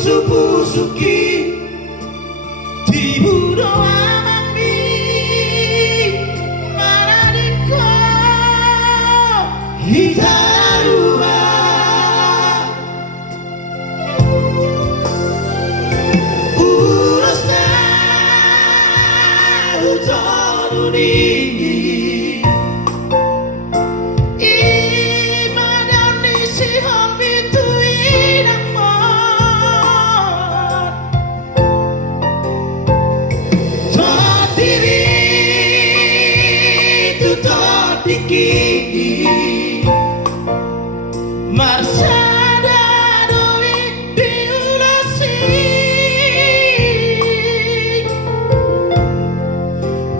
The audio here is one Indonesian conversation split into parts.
busuk-busuki dibudo amami maradiko hitarua urusna utonuni Marsada Dewi diulasi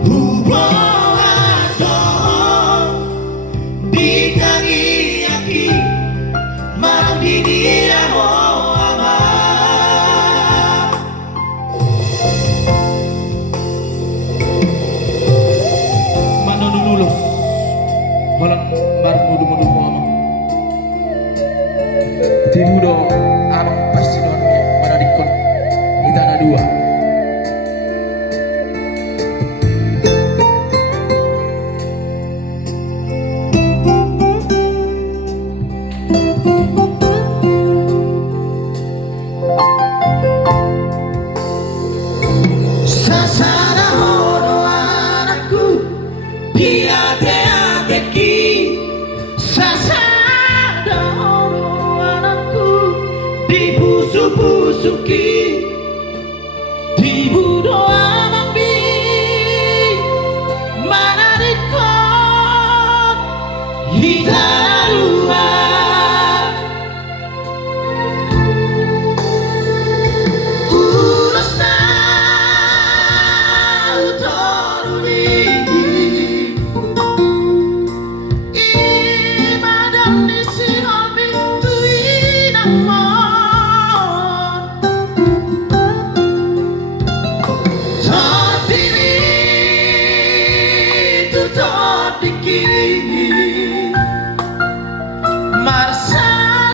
hubungan dong ditangi aki mandi dia ama mana lulus holan bar mudu-mudu ngomong dibudo amang pasti non mana dikon di tanah dua sasana hono anakku piate ateki sasana hono anakku dibusuk-busuki dibudo amambi mana dikon hitarua urusna utonuni imadam nisi hobi tuinamon totiri tutotiki